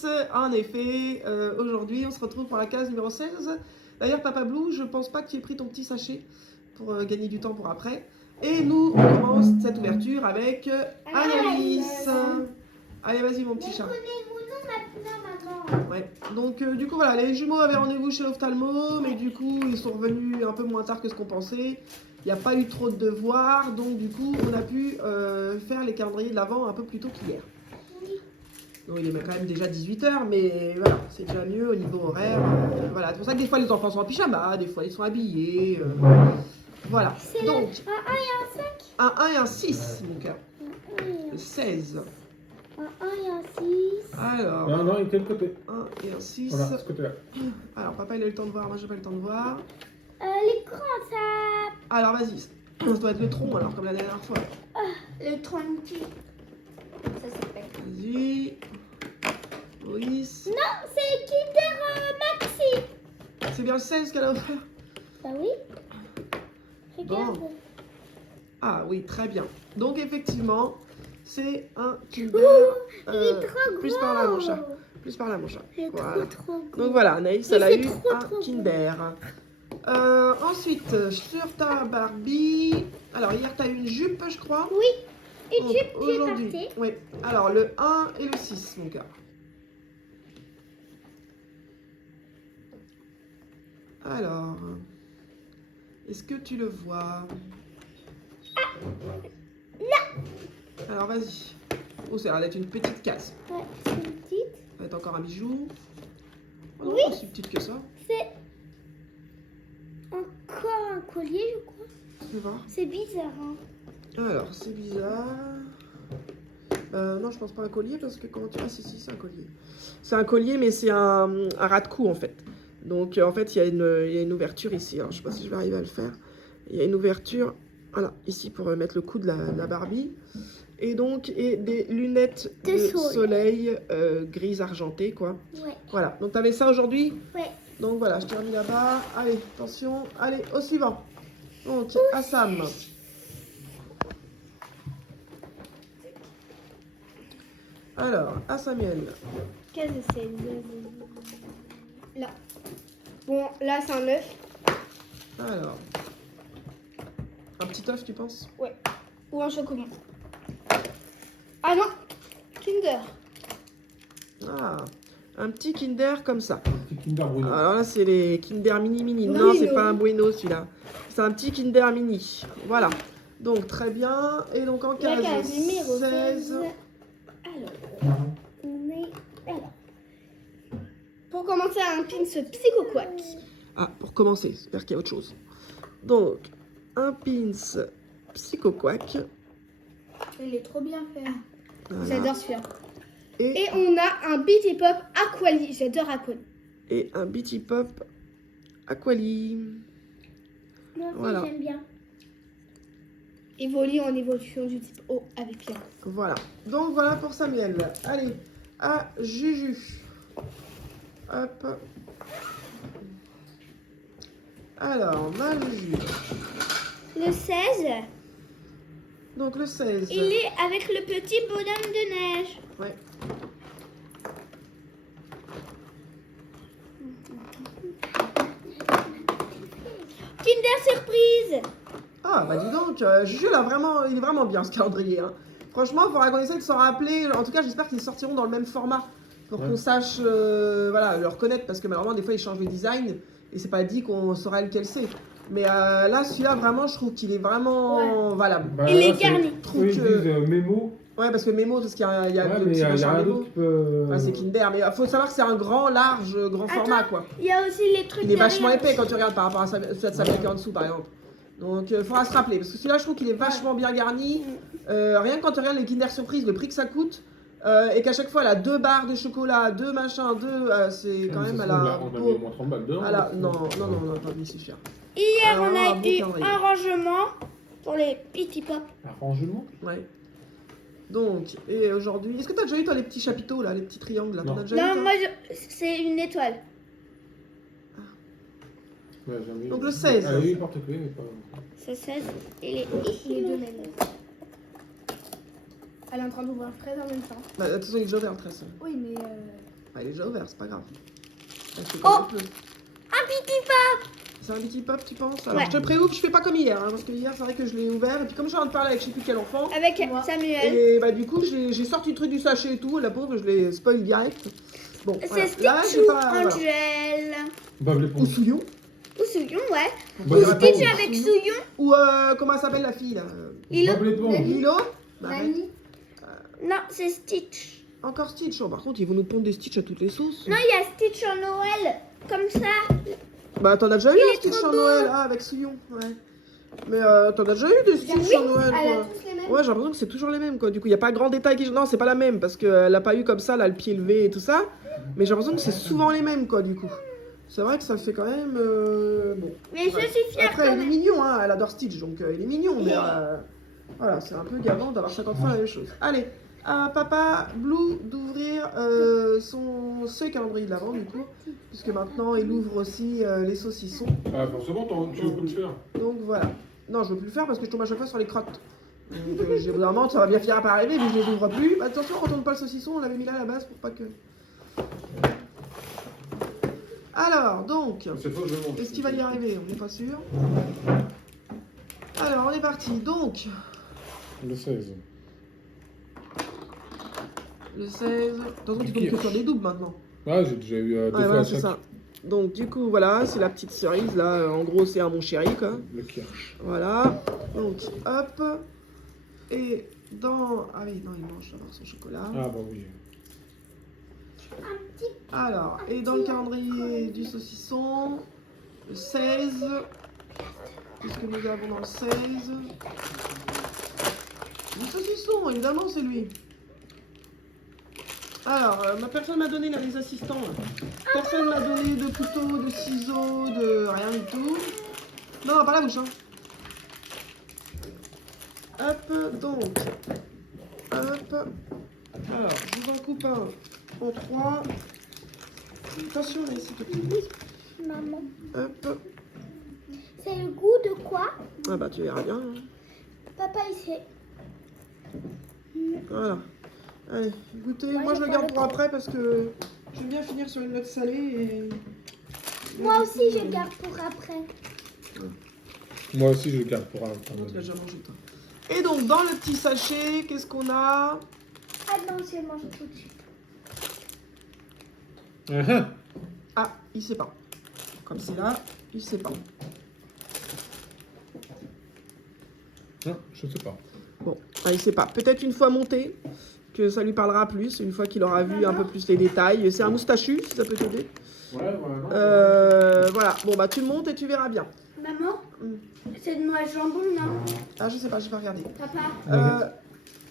tous, en effet, aujourd'hui on se retrouve pour la case numéro 16. D'ailleurs Papa Blue, je pense pas que tu aies pris ton petit sachet pour gagner du temps pour après. Et nous, on commence cette ouverture avec Anaïs. Allez, vas-y mon petit chat. Ouais. Donc du coup voilà, les jumeaux avaient rendez-vous chez l'ophtalmo, mais du coup ils sont revenus un peu moins tard que ce qu'on pensait. Il n'y a pas eu trop de devoirs, donc du coup on a pu faire les calendriers de l'Avent un peu plus tôt qu'hier. Donc il est quand même déjà 18h, mais voilà, c'est déjà mieux au niveau horaire. Voilà, c'est pour ça que des fois les enfants sont en pyjama, des fois ils sont habillés. Voilà. Donc, un 1 et un 5. Un 1 et un 6, mon cœur. Le 16. Un 1 et un 6. Alors. Non, il est de quel côté? 1 et un 6. Voilà, ce côté-là. Alors, papa, il a eu le temps de voir, moi, j'ai pas eu le temps de voir. L'écran, ça. Alors, vas-y. Ça doit être le tronc, alors, comme la dernière fois. Le 30. Ça s'appelle. Vas-y. Maurice. Non, c'est Kinder Maxi. C'est bien le 16 qu'elle a offert? Bah oui. Regarde. Bon. Ah oui, très bien. Donc, effectivement, c'est un Kinder. Il est trop gros. Plus par là, mon chat. Plus par là, mon chat. Il est Voilà. trop gros. Donc voilà, Anaïs, Il elle a fait eu trop, un trop Kinder. Ensuite, sur ta Barbie. Alors, hier, tu as eu une jupe, je crois. Oui, une Donc, jupe qui est aujourd'hui. portée. Oui. Alors, le 1 et le 6, mon cœur. Alors, est-ce que tu le vois? Là. Alors, vas-y. Oh, ça a l'air d'être une petite case. Ouais, c'est une petite. Ça va être encore un bijou. Oh, non, Oui. pas si petite que ça. C'est encore un collier, je crois. Tu vas voir. C'est bizarre, hein. Alors, c'est bizarre. Non, je pense pas un collier parce que comment tu vois, si, c'est un collier. C'est un collier, mais c'est un ras de cou en fait. Donc, en fait, il y a une ouverture ici. Alors, je sais pas si je vais arriver à le faire. Il y a une ouverture, voilà, ici pour mettre le cou de la Barbie. Et donc, et des lunettes de soleil gris argenté, quoi. Ouais. Voilà. Donc, t'avais ça aujourd'hui? Ouais. Donc, voilà, je t'ai remis là-bas. Allez, attention. Allez, au suivant. Donc, à Sam. Alors, à Samuel. Qu'est-ce que c'est? Là. Bon, là, c'est un œuf. Alors, un petit œuf, tu penses? Ouais. Ou un chocolat. Ah non, Kinder. Ah, un petit Kinder comme ça. Petit Kinder Bruno. Alors là, c'est les Kinder mini. Non, Bruno. c'est pas un Bueno celui-là. C'est un petit Kinder mini. Voilà. Donc, très bien. Et donc, en La case case numéro 16. Alors, on est... Alors. Pour commencer, un pins Psycho Quack. Ah, pour commencer, j'espère qu'il y a autre chose. Donc, un pins Psycho Quack. Il est trop bien fait. Voilà. J'adore celui-là. Et Et on a un Beatty Pop Aquali. J'adore Aquali. et un Beatty Pop Aquali. Moi Voilà. j'aime bien. Évolue en évolution du type O avec bien. Voilà. Donc voilà pour Samuel. Allez, à Juju. Hop. Alors, ma Juju. Le 16, Donc le 16. il est avec le petit bonhomme de neige. Ouais. Kinder Surprise. Ah bah dis donc, Juju là, vraiment, il est vraiment bien ce calendrier. Hein. Franchement, il faudra qu'on essaie de s'en rappeler. En tout cas, j'espère qu'ils sortiront dans le même format pour qu'on sache voilà, le reconnaître parce que malheureusement, des fois, ils changent le design et c'est pas dit qu'on saura lequel c'est. Mais là, celui-là, vraiment, je trouve qu'il est vraiment valable. Bah, Il là, est garni. Eux, ils disent Memo. Ouais, parce que Memo, parce qu'il y a Ouais, le mais petit il y a machin rien Memo. d'autre qui peut. Enfin, c'est Kinder, mais il faut savoir que c'est un grand, large, grand format, quoi. Il y a aussi les trucs Il est vachement derrière. épais quand tu regardes par rapport à celui de Samuel qui est en dessous, par exemple. Donc, il faudra se rappeler, parce que celui-là, je trouve qu'il est vachement bien garni. Rien que quand tu regardes les Kinder Surprise, le prix que ça coûte, et qu'à chaque fois, elle a 2 barres de chocolat, 2 machins, 2... c'est quand même... Elle a un On a mis beau... au moins 30 balles dedans. Elle a- Non, pas mis si cher. Hier, Alors, on un a beau eu calendrier. un rangement pour les Beatty Pop. Un rangement. Ouais. Donc, et aujourd'hui... Est-ce que tu as déjà eu, toi, les petits chapiteaux, là, les petits triangles, là? Non. T'en as déjà eu, Non, toi moi, c'est une étoile. Ouais, jamais. Donc, le 16. Ah oui, porte-clés, mais pas. C'est 16. Il est ici. Elle est en train d'ouvrir le 13 en même temps. Bah, de toute façon, il est déjà ouvert, le 13. Oui, mais Ah, il est déjà ouvert, c'est pas grave. Ah, je fais Oh, comme je peux. un petit pop. C'est un petit pop, tu penses? Alors, Ouais. je te préouvre, je fais pas comme hier, hein, parce que hier, c'est vrai que je l'ai ouvert, et puis comme je suis en train de parler avec je sais plus quel enfant, Avec Moi. Samuel. et bah du coup, j'ai sorti le truc du sachet et tout, la pauvre, je l'ai spoil direct. Bon, voilà. C'est Là, Stitch j'ai ou pas... voilà. Angel? Bob Ou l'éponge. Souillon, Ou Souillon, ouais. Bob Ou l'éponge. Stitch avec Souillon. ou comment elle s'appelle la fille, là? Lilo. Bob l'éponge. Lilo? Bah, arrête. Mamie. Non, c'est Stitch. Encore Stitch, oh, par contre, ils vont nous pondre des Stitch à toutes les sauces. Non, il y a Stitch en Noël. Comme ça. Bah, t'en as déjà eu Il un est Stitch trop en beau. Noël, ah, avec Souillon, ouais. Mais t'en as déjà eu des Stitch Oui, en Noël, Elle a quoi. tous les mêmes. Ouais, j'ai l'impression que c'est toujours les mêmes, quoi. Du coup, il n'y a pas grand détail qui... Non, c'est pas la même, parce qu'elle a pas eu comme ça, là, le pied levé et tout ça. Mais j'ai l'impression que c'est souvent les mêmes, quoi, du coup. C'est vrai que ça fait quand même... Bon. Mais je suis fière Après, quand il est même. mignon, hein. Elle adore Stitch, donc il est mignon, mais... voilà, c'est un peu gavant d'avoir 50 fois la même chose. Allez, à Papa Blue d'ouvrir ce calendrier de l'Avent, du coup. Puisque maintenant, il ouvre aussi les saucissons. Ah, forcément, tu veux pas le faire. Donc voilà. Non, je veux plus le faire parce que je tombe à chaque fois sur les crottes. Donc j'ai vraiment, ça va bien finir par arriver, mais je les ouvre plus. Attention, on retourne pas le saucisson, on l'avait mis là à la base pour pas que. Alors, donc, Cette fois, je vais manger. est-ce qu'il va y arriver? On n'est pas sûr. Alors, on est parti. Donc, Le 16. le 16. Attention, tu tombes que sur des doubles maintenant. Ah, j'ai déjà eu deux Ouais, fois voilà, à c'est chaque. ça. Donc, du coup, voilà, c'est la petite cerise là. En gros, c'est un mon chéri, quoi. Le kirsch. Voilà. Donc, hop. Et dans. Ah oui, non, il mange d'avoir son chocolat. Ah, bah oui. Alors, et dans le calendrier du saucisson, le 16. Qu'est-ce que nous avons dans le 16? Le saucisson, évidemment, c'est lui. Alors, ma personne m'a donné, là, les assistants. Là. Personne m'a donné de couteau, de ciseaux, de rien du tout. Non, non, pas la bouche, hein. Hop, donc. Hop. Alors, je vous en coupe un en 3. Attention, là, s'il te plaît. Maman. Hop. C'est le goût de quoi? Ah bah, tu verras bien. Hein. Papa, il sait. Voilà. Allez, goûtez. Moi, Moi, je je le vais garde faire pour le après parce que j'aime bien finir sur une note salée et... Moi aussi, je garde pour après. Moi aussi, je le garde pour un. Tu l'as déjà mangé, toi. Et donc, dans le petit sachet, qu'est-ce qu'on a? Ah non, j'ai mangé tout de suite. Ah, il sait pas. Comme c'est là, il sait pas. Non, je sais pas. Bon, ah, il sait pas. Peut-être une fois monté, que ça lui parlera plus, une fois qu'il aura vu un peu plus les détails. C'est un moustachu, si ça peut t'aider. Ouais, voilà. Voilà. Bon, bah, tu le montes et tu verras bien. Maman, Mm. c'est de noix jambon, non? Ah, je sais pas, j'ai pas regardé. Papa.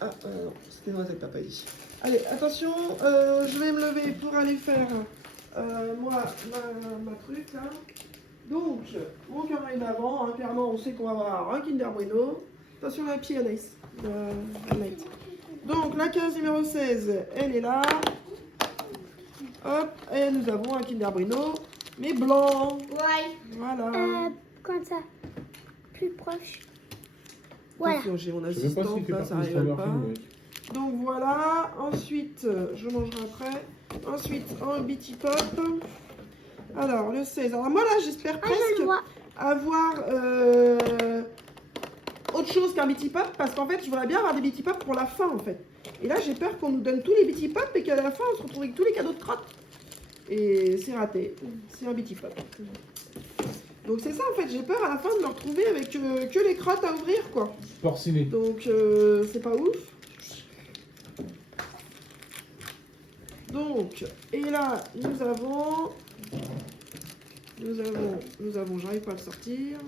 Non, c'était noisette, t'as pas dit. Allez, attention, je vais me lever pour aller faire moi ma truc là. Donc, mon calendrier d'avant, hein, clairement, on sait qu'on va avoir un Kinder Bueno. Attention à la pied, Anaïs. Annette. Donc, la case numéro 16, elle est là. Hop, et nous avons un Kinder Bueno, mais blanc. Ouais. Voilà. Comme ça. Plus proche. Voilà. Attention, j'ai mon Je sais pas assistante s'il fait là, partie ça du rigole Stranger pas. Things, mec. Donc voilà, ensuite, je mangerai après. Ensuite, un Bitty Pop. Alors, le 16. Alors moi là, j'espère Ah, je le presque vois. avoir autre chose qu'un Bitty Pop, parce qu'en fait, je voudrais bien avoir des Bitty Pop pour la fin, en fait. Et là, j'ai peur qu'on nous donne tous les Bitty Pop et qu'à la fin, on se retrouve avec tous les cadeaux de crotte. Et c'est raté. C'est un Bitty Pop. Donc c'est ça, en fait. J'ai peur à la fin de me retrouver avec que les crottes à ouvrir, quoi. Porciné. Donc, c'est pas ouf. Donc, et là, nous avons, j'arrive pas à le sortir.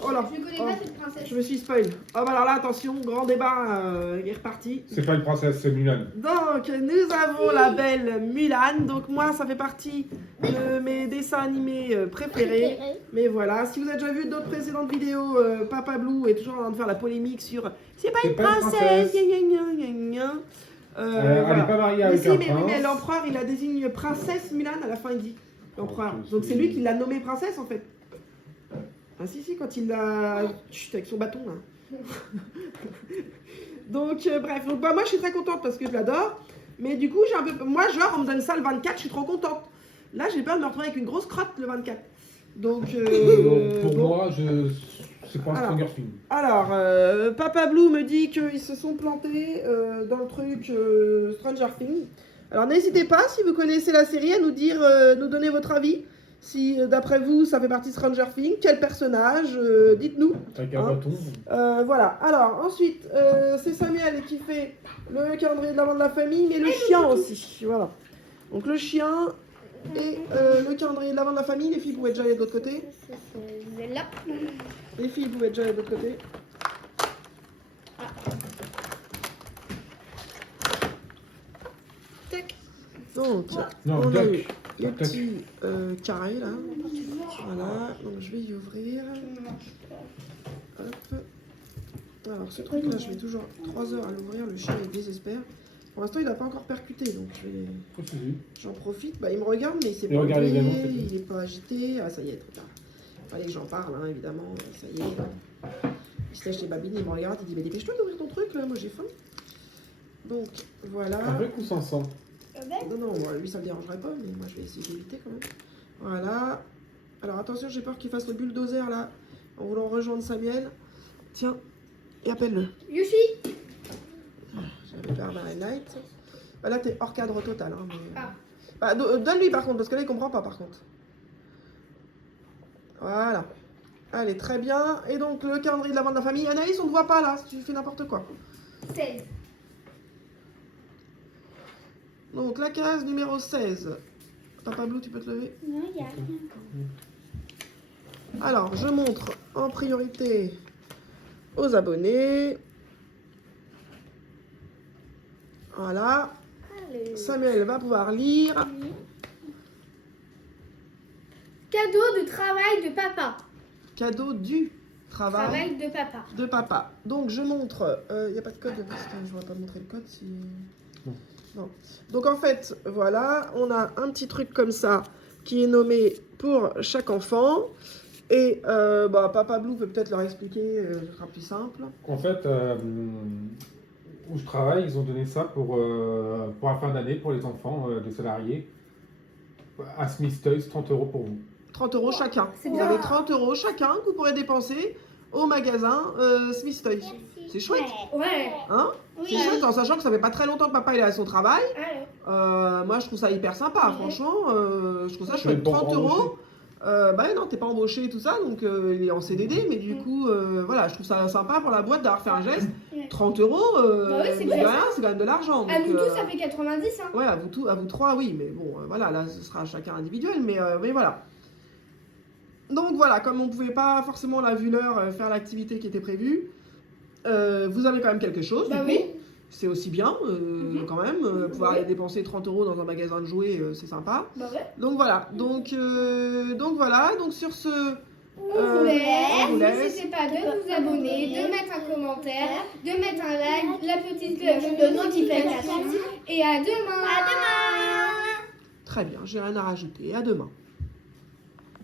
Oh là, Je ne connais oh, pas cette princesse. je me suis spoil. Oh bah alors là, attention, grand débat, il est reparti. C'est pas une princesse, c'est Mulan. Donc, nous avons la belle Mulan. Donc, moi, ça fait partie de mes dessins animés préférés. Mais voilà, si vous avez déjà vu d'autres précédentes vidéos, Papa Blue est toujours en train de faire la polémique sur c'est pas une princesse, gna gna gna gna gna. Elle Voilà. est pas mariée Mais avec si, un mais, prince. oui, mais l'empereur, il a désigné princesse Mulan à la fin, il dit. L'empereur. Ok, Donc c'est c'est- lui qui l'a nommée princesse en fait. Ah si, quand il l'a... Chut, avec son bâton là. Donc bref, donc, bah, moi je suis très contente parce que je l'adore. Mais du coup, j'ai un peu... moi, genre, on me donne ça le 24, je suis trop contente. Là, j'ai peur de me retrouver avec une grosse crotte le 24. Donc, Pour bon. moi, c'est pas un Alors. Stranger Things. Alors, Papa Blue me dit qu'ils se sont plantés dans le truc Stranger Things. Alors, n'hésitez pas, si vous connaissez la série, à nous dire, nous donner votre avis. Si, d'après vous, ça fait partie de Stranger Things, quel personnage, dites-nous. Avec un Hein. bâton. Voilà. Alors, ensuite, c'est Samuel qui fait le calendrier de l'avant de la famille, mais le chien aussi. Voilà. Donc, le chien et le calendrier de l'avant de la famille. Les filles pouvaient déjà aller de l'autre côté. C'est là. Les filles pouvaient déjà aller de l'autre côté. Tac. Donc, Non, on a duck. eu les Tac. petits carrés là. Voilà, donc je vais y ouvrir. Hop. Alors, ce truc là, je mets toujours 3 heures à l'ouvrir. Le chien il désespère. Pour l'instant, il n'a pas encore percuté, donc j'en profite. Bah, il me regarde, mais il s'est Il pas regarde oublié, également, c'est il n'est pas agité. Ah, ça y est, trop tard. Fallait que j'en parle, hein, évidemment. Ça y est. Il se lèche les babines, il me regarde, il dit mais dépêche-toi d'ouvrir ton truc là, moi j'ai faim. Donc voilà. Avec ou sans sang? Non, non, moi, lui ça me dérangerait pas, mais moi je vais essayer d'éviter quand même. Voilà. Alors attention, j'ai peur qu'il fasse le bulldozer là, en voulant rejoindre Samuel. Tiens, et appelle-le. Yoshi. J'avais peur d'un Night. Bah, là t'es hors cadre total. Hein, mais... Ah. Bah, donne-lui par contre, parce que là il comprend pas par contre. Voilà. Allez, très bien. Et donc le calendrier de l'avant de la famille. Anaïs, on ne te voit pas là, si tu fais n'importe quoi. 16. Donc la case numéro 16. Papa Blue, tu peux te lever? Non, il y a rien. Alors, je montre en priorité aux abonnés. Voilà. Allez. Samuel va pouvoir lire. Cadeau de travail de papa. Cadeau du travail Travail de papa. de papa. Donc, je montre. Il n'y a pas de code parce que je ne vais pas montrer le code si. Non. Non. Donc, en fait, voilà. On a un petit truc comme ça qui est nommé pour chaque enfant. Et bah, Papa Blue peut peut-être leur expliquer, ce sera plus simple. En fait, où je travaille, ils ont donné ça pour la fin d'année pour les enfants des salariés. À Smith Toys, 30 € pour vous. 30 € chacun. C'est Vous bien. avez 30 € chacun que vous pourrez dépenser au magasin Smith Toys. C'est chouette, Ouais. hein? C'est chouette en sachant que ça fait pas très longtemps que papa il est à son travail. Ouais. Moi je trouve ça hyper sympa, franchement. Je trouve ça Je vais chouette. pas 30 embaucher. €. Bah non, t'es pas embauché et tout ça, donc il est en CDD, mais du coup, voilà, je trouve ça sympa pour la boîte d'avoir fait un geste. 30 €, Bah oui, c'est mine de bien. rien, c'est quand même de l'argent. À donc, nous tous, ça fait 90. Hein. Ouais, à vous trois, oui, mais bon, voilà, là, ce sera chacun individuel, mais voilà. Donc voilà, comme on ne pouvait pas forcément, la vu l'heure, faire l'activité qui était prévue, vous avez quand même quelque chose. Bah du oui. coup. C'est aussi bien, quand même, pouvoir aller dépenser 30 € dans un magasin de jouets, c'est sympa. Bah ouais. Donc voilà, donc voilà, donc sur ce... On vous laisse. laisse. N'hésitez pas de vous abonner, de mettre un commentaire, de mettre un like, la petite cloche de notification. Et à demain. Très bien, j'ai rien à rajouter, à demain.